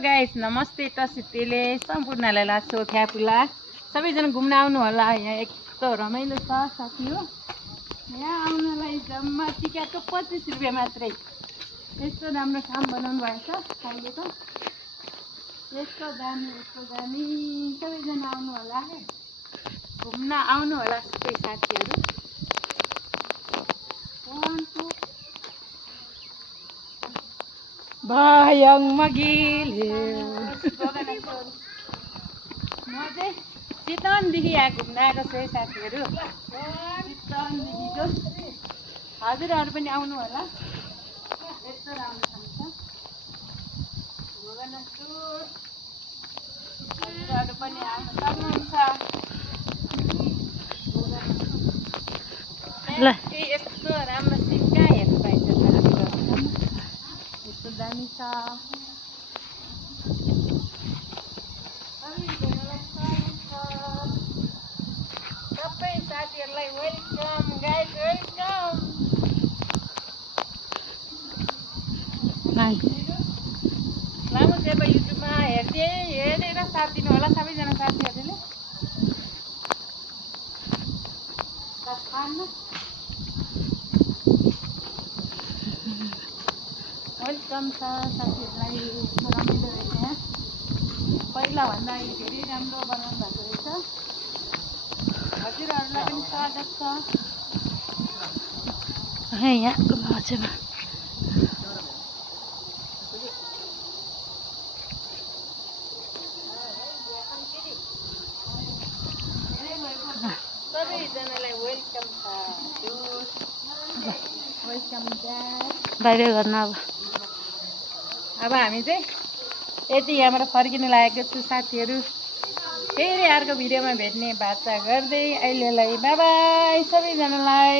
Guys, नमस्ते तसितेले सम्पूर्णलाई लाग्छौ थ्यापुला सबैजना घुम्न आउनु होला। यहाँ यस्तो रमाइलो छ साथी हो। यहाँ आउनलाई जम्मा टिकटको 25 रुपियाँ मात्रै। यस्तो राम्रो ठाउँ बनाउनु भएछ अहिलेको। यस्तो दामी सबैजना आउनु होला है, घुम्न आउनु होला सबै साथीहरू। भयङ मगिले म चाहिँ चितवनदेखि यहाँ घुम्न आएको छु है साथीहरू। चितवनदेखिको हजुरहरू पनि आउनु होला। यस्तो राम्रो ठाउँ छ भोगनाथपुर। हजुरहरू पनि आउन सक्नुहुन्छ। यस्तो राम्रो सिन कहाँ हेर्नु पाइन्छ यस्तो दामी छ। सबै साथीहरूलाई वेलकम गाइस, वेलकम। लामो सेवा युट्युबमा हेरेर साथ दिनु होला सबैजना साथीहरूले। वेलकम छ साथीहरूलाई। रमाइलो रहेछ यहाँ, पहिलाभन्दा अहिले धेरै राम्रो बनाउनु भएको रहेछ। हजुरहरूलाई पनि स्वागत छ। यहाँ सबैजनालाई वेलकम छ। वेलकम बाहिर गर्न। अब हामी चाहिँ यति यहाँबाट फर्किन लागेको छु साथीहरू। फेरि अर्को भिडियोमा भेट्ने बाचा गर्दै अहिलेलाई बाई बाई सबैजनालाई।